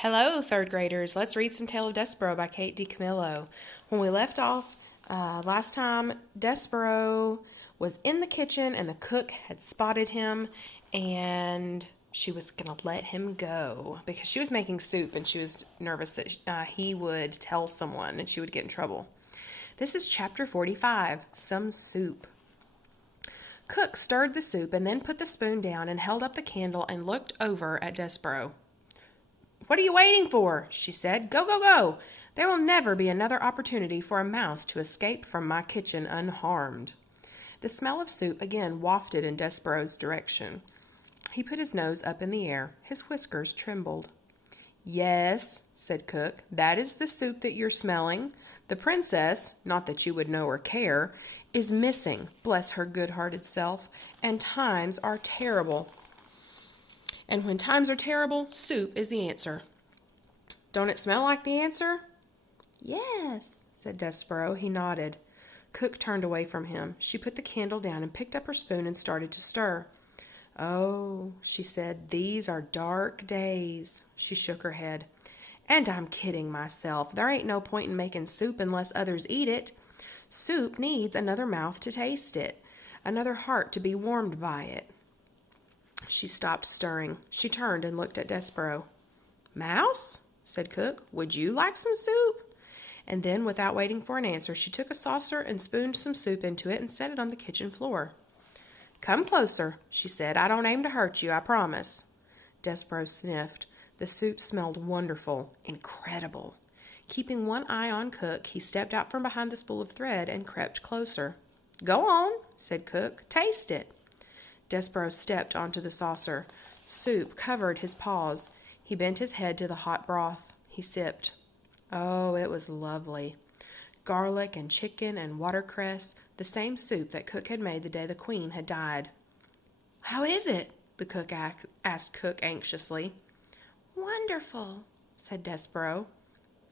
Hello, third graders. Let's read some Tale of Despereaux by Kate DiCamillo. When we left off last time, Despereaux was in the kitchen and the cook had spotted him and she was going to let him go because she was making soup and she was nervous that he would tell someone and she would get in trouble. This is chapter 45, Some Soup. Cook stirred the soup and then put the spoon down and held up the candle and looked over at Despereaux. "What are you waiting for?" she said. "Go, go, go! There will never be another opportunity for a mouse to escape from my kitchen unharmed." The smell of soup again wafted in Despereaux's direction. He put his nose up in the air. His whiskers trembled. "Yes," said Cook, "that is the soup that you're smelling. The princess, not that you would know or care, is missing, bless her good-hearted self, and times are terrible. And when times are terrible, soup is the answer." "Don't it smell like the answer?" "Yes," said Despereaux. He nodded. Cook turned away from him. She put the candle down and picked up her spoon and started to stir. "Oh," she said, "these are dark days." She shook her head. "And I'm kidding myself. There ain't no point in making soup unless others eat it. Soup needs another mouth to taste it, another heart to be warmed by it." She stopped stirring. She turned and looked at Despereaux. "Mouse," said Cook, "would you like some soup?" And then, without waiting for an answer, she took a saucer and spooned some soup into it and set it on the kitchen floor. "Come closer," she said. "I don't aim to hurt you, I promise." Despereaux sniffed. The soup smelled wonderful, incredible. Keeping one eye on Cook, he stepped out from behind the spool of thread and crept closer. "Go on," said Cook. "Taste it." Despereaux stepped onto the saucer. Soup covered his paws. He bent his head to the hot broth. He sipped. Oh, it was lovely. Garlic and chicken and watercress, the same soup that Cook had made the day the Queen had died. "How is it?" the cook asked Cook anxiously. "Wonderful," said Despereaux.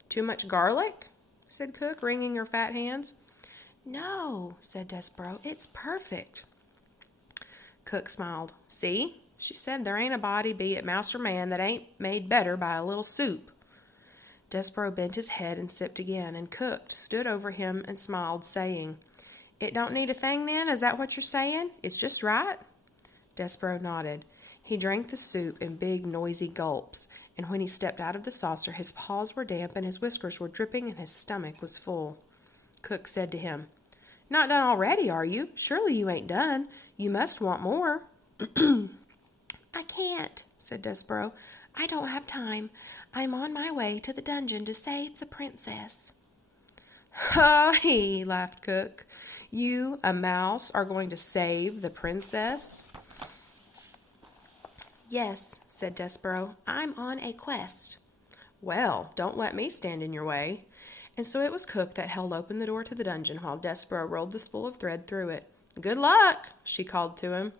"Too much garlic?" said Cook, wringing her fat hands. "No," said Despereaux. "It's perfect." Cook smiled. "See," she said, "there ain't a body, be it mouse or man, that ain't made better by a little soup." Despereaux bent his head and sipped again, and Cook stood over him and smiled, saying, "It don't need a thing then, is that what you're saying? It's just right?" Despereaux nodded. He drank the soup in big, noisy gulps, and when he stepped out of the saucer, his paws were damp and his whiskers were dripping and his stomach was full. Cook said to him, "Not done already, are you? Surely you ain't done. You must want more." "I can't," said Despereaux. "I don't have time. I'm on my way to the dungeon to save the princess." "Ha-hee," laughed Cook. "You, a mouse, are going to save the princess?" "Yes," said Despereaux. "I'm on a quest." "Well, don't let me stand in your way." And so it was Cook that held open the door to the dungeon while Despereaux rolled the spool of thread through it. "Good luck," she called to him.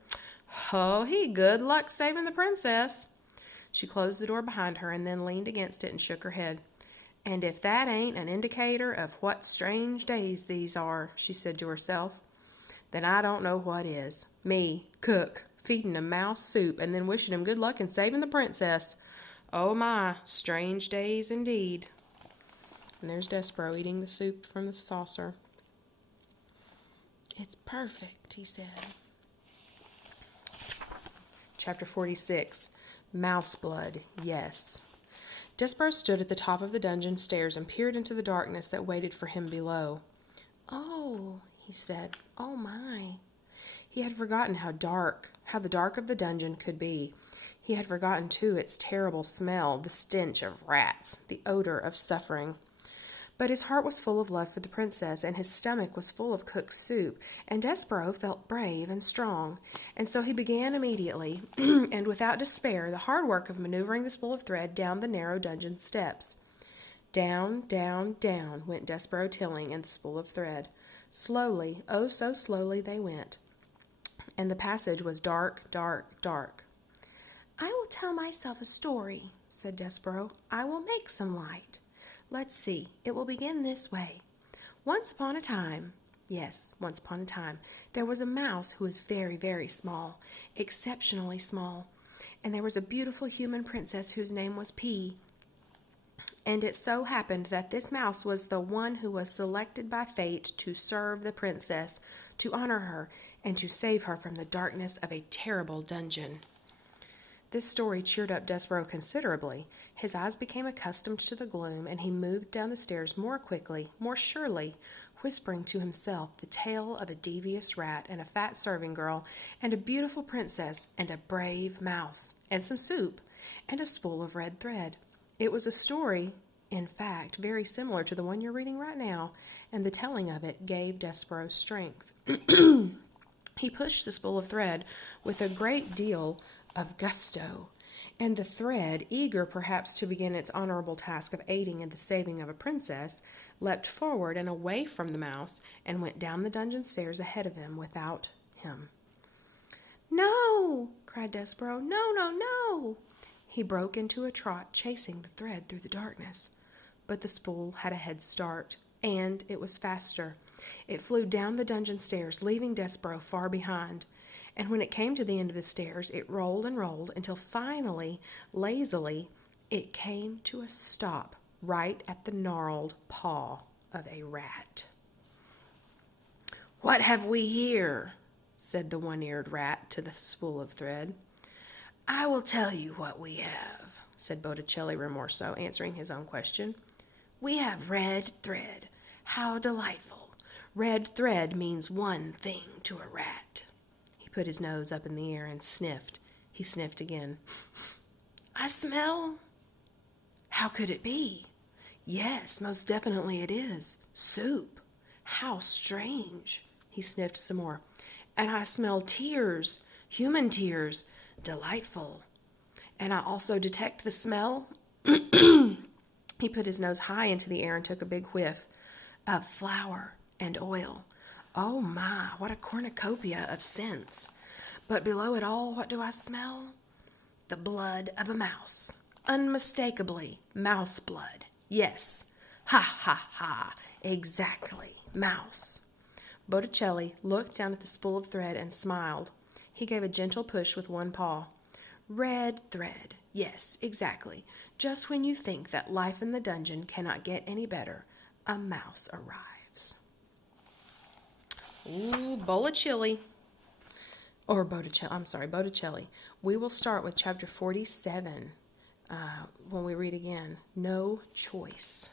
"Ho-hee, good luck saving the princess." She closed the door behind her and then leaned against it and shook her head. "And if that ain't an indicator of what strange days these are," she said to herself, "then I don't know what is. Me, Cook, feeding a mouse soup and then wishing him good luck in saving the princess. Oh my, strange days indeed." And there's Despereaux eating the soup from the saucer. "It's perfect," he said. Chapter 46, Mouse Blood, Yes. Despereaux stood at the top of the dungeon stairs and peered into the darkness that waited for him below. "Oh," he said, "oh my." He had forgotten how the dark of the dungeon could be. He had forgotten, too, its terrible smell, the stench of rats, the odor of suffering. But his heart was full of love for the princess, and his stomach was full of cooked soup, and Despereaux felt brave and strong. And so he began immediately, and without despair, the hard work of maneuvering the spool of thread down the narrow dungeon steps. Down, down, down went Despereaux Tilling and the spool of thread. Slowly, oh so slowly they went, and the passage was dark, dark, dark. "I will tell myself a story," said Despereaux. "I will make some light. Let's see, it will begin this way. Once upon a time, yes, once upon a time, there was a mouse who was very, very small, exceptionally small, and there was a beautiful human princess whose name was P. And it so happened that this mouse was the one who was selected by fate to serve the princess, to honor her, and to save her from the darkness of a terrible dungeon. This story cheered up Despereaux considerably. His eyes became accustomed to the gloom, and he moved down the stairs more quickly, more surely, whispering to himself the tale of a devious rat and a fat serving girl and a beautiful princess and a brave mouse and some soup and a spool of red thread. It was a story, in fact, very similar to the one you're reading right now, and the telling of it gave Despereaux strength. He pushed the spool of thread with a great deal of gusto, and the thread, eager perhaps to begin its honorable task of aiding in the saving of a princess, leapt forward and away from the mouse, and went down the dungeon stairs ahead of him without him. "No!" cried Despereaux. "No, no, no!" He broke into a trot, chasing the thread through the darkness. But the spool had a head start, and it was faster. It flew down the dungeon stairs, leaving Despereaux far behind. And when it came to the end of the stairs, it rolled and rolled until finally, lazily, it came to a stop right at the gnarled paw of a rat. "What have we here?" said the one-eared rat to the spool of thread. "I will tell you what we have," said Botticelli Rimorso, answering his own question. "We have red thread. How delightful. Red thread means one thing to a rat." He put his nose up in the air and sniffed. He sniffed again. "I smell—" "How could it be?" "Yes, most definitely it is. Soup. How strange." He sniffed some more. "And I smell tears. Human tears. Delightful. And I also detect the smell." He put his nose high into the air and took a big whiff. "Of flour and oil. Oh my, what a cornucopia of scents. But below it all, what do I smell? The blood of a mouse. Unmistakably mouse blood. Yes. Ha, ha, ha. Exactly. Mouse." Botticelli looked down at the spool of thread and smiled. He gave a gentle push with one paw. "Red thread. Yes, exactly. Just when you think that life in the dungeon cannot get any better, a mouse arrives." Ooh, Botticelli. Botticelli. We will start with chapter 47 when we read again. No choice.